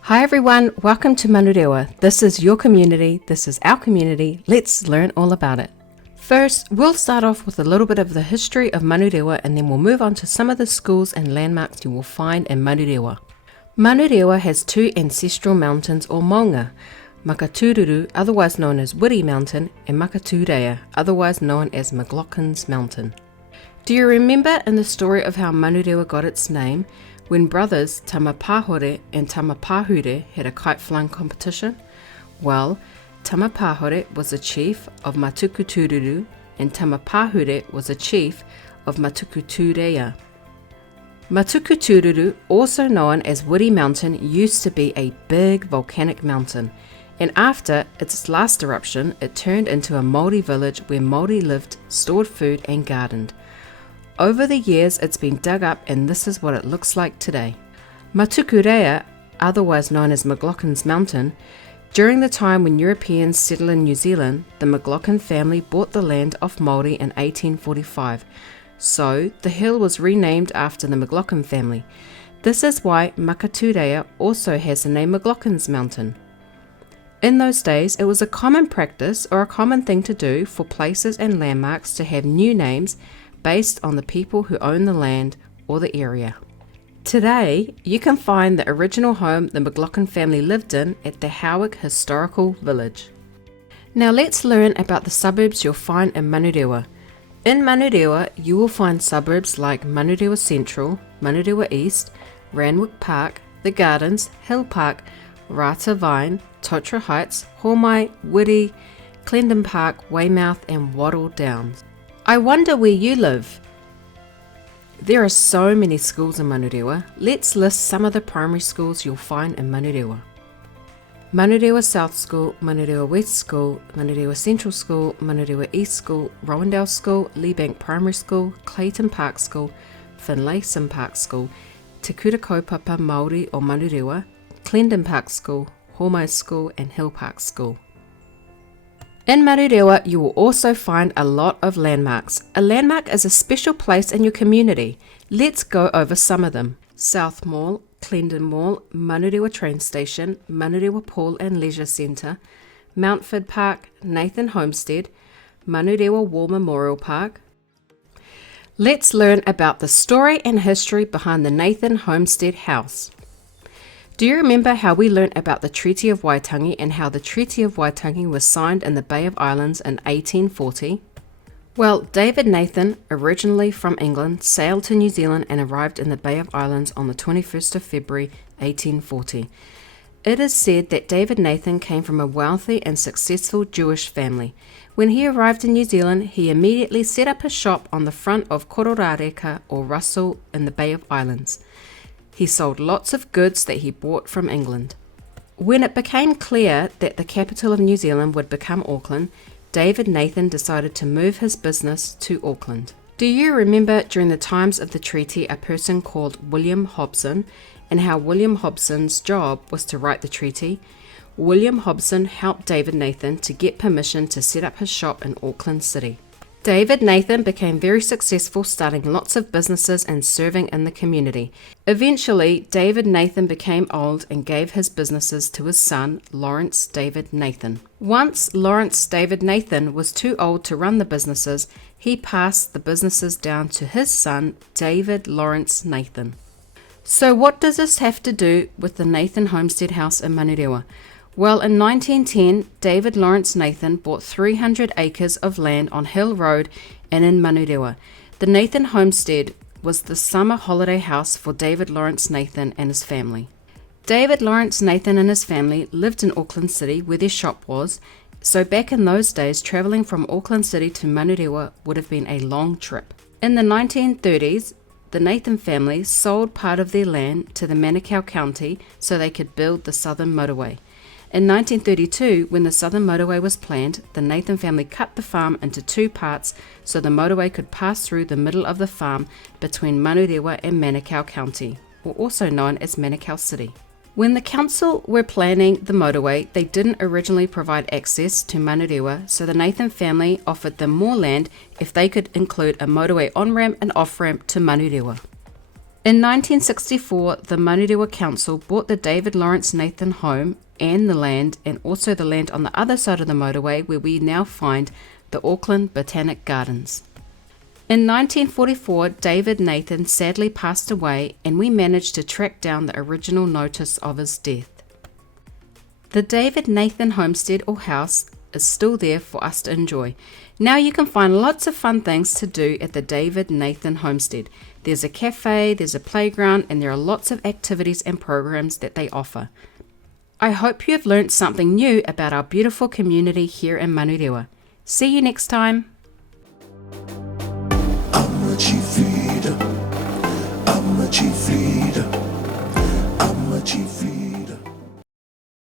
Hi everyone, welcome to Manurewa. This is your community, this is our community, let's learn all about it. First, we'll start off with a little bit of the history of Manurewa and then we'll move on to some of the schools and landmarks you will find in Manurewa. Manurewa has two ancestral mountains or maunga, Makatururu, otherwise known as Wiri Mountain, and Makatureia, otherwise known as McLaughlin's Mountain. Do you remember in the story of how Manurewa got its name, when brothers Tamapahore and Tamapahure had a kite flying competition? Well, Tamapahure was a chief of Matukutururu and Tamapahure was a chief of Matukutureia. Matukutururu, also known as Wiri Mountain, used to be a big volcanic mountain, and after its last eruption, it turned into a Māori village where Māori lived, stored food and gardened. Over the years, it's been dug up and this is what it looks like today. Matukureia, otherwise known as McLaughlin's Mountain, during the time when Europeans settled in New Zealand, the McLaughlin family bought the land off Māori in 1845. So, the hill was renamed after the McLaughlin family. This is why Makatureia also has the name McLaughlin's Mountain. In those days, it was a common practice or a common thing to do for places and landmarks to have new names based on the people who own the land or the area. Today, you can find the original home the McLaughlin family lived in at the Howick Historical Village. Now let's learn about the suburbs you'll find in Manurewa. In Manurewa, you will find suburbs like Manurewa Central, Manurewa East, Ranwick Park, The Gardens, Hill Park, Rata Vine, Totra Heights, Homai, Wiri, Clendon Park, Weymouth and Wattle Downs. I wonder where you live. There are so many schools in Manurewa. Let's list some of the primary schools you'll find in Manurewa. Manurewa South School, Manurewa West School, Manurewa Central School, Manurewa East School, Rowendale School, Leebank Primary School, Clayton Park School, Finlayson Park School, Te Kura Kaupapa Māori o Manurewa, Clendon Park School, Homai School and Hill Park School. In Manurewa, you will also find a lot of landmarks. A landmark is a special place in your community. Let's go over some of them. South Mall, Clendon Mall, Manurewa Train Station, Manurewa Pool and Leisure Centre, Mountford Park, Nathan Homestead, Manurewa War Memorial Park. Let's learn about the story and history behind the Nathan Homestead House. Do you remember how we learnt about the Treaty of Waitangi and how the Treaty of Waitangi was signed in the Bay of Islands in 1840? Well, David Nathan, originally from England, sailed to New Zealand and arrived in the Bay of Islands on the 21st of February 1840. It is said that David Nathan came from a wealthy and successful Jewish family. When he arrived in New Zealand, he immediately set up a shop on the front of Kororareka or Russell in the Bay of Islands. He sold lots of goods that he bought from England. When it became clear that the capital of New Zealand would become Auckland, David Nathan decided to move his business to Auckland. Do you remember during the times of the treaty a person called William Hobson and how William Hobson's job was to write the treaty? William Hobson helped David Nathan to get permission to set up his shop in Auckland City. David Nathan became very successful, starting lots of businesses and serving in the community. Eventually, David Nathan became old and gave his businesses to his son, Lawrence David Nathan. Once Lawrence David Nathan was too old to run the businesses, he passed the businesses down to his son, David Lawrence Nathan. So what does this have to do with the Nathan Homestead House in Manurewa? Well, in 1910, David Lawrence Nathan bought 300 acres of land on Hill Road and in Manurewa. The Nathan Homestead was the summer holiday house for David Lawrence Nathan and his family. David Lawrence Nathan and his family lived in Auckland City where their shop was, so back in those days, travelling from Auckland City to Manurewa would have been a long trip. In the 1930s, the Nathan family sold part of their land to the Manukau County so they could build the Southern Motorway. In 1932, when the Southern Motorway was planned, the Nathan family cut the farm into two parts so the motorway could pass through the middle of the farm between Manurewa and Manukau County, or also known as Manukau City. When the council were planning the motorway, they didn't originally provide access to Manurewa, so the Nathan family offered them more land if they could include a motorway on-ramp and off-ramp to Manurewa. In 1964, the Manurewa Council bought the David Lawrence Nathan home and the land, and also the land on the other side of the motorway where we now find the Auckland Botanic Gardens. In 1944, David Nathan sadly passed away, and we managed to track down the original notice of his death. The David Nathan Homestead or house is still there for us to enjoy. Now you can find lots of fun things to do at the David Nathan Homestead. There's a cafe, there's a playground, and there are lots of activities and programs that they offer. I hope you have learnt something new about our beautiful community here in Manurewa. See you next time. I'm a chief leader. I'm a chief leader. I'm a chief leader.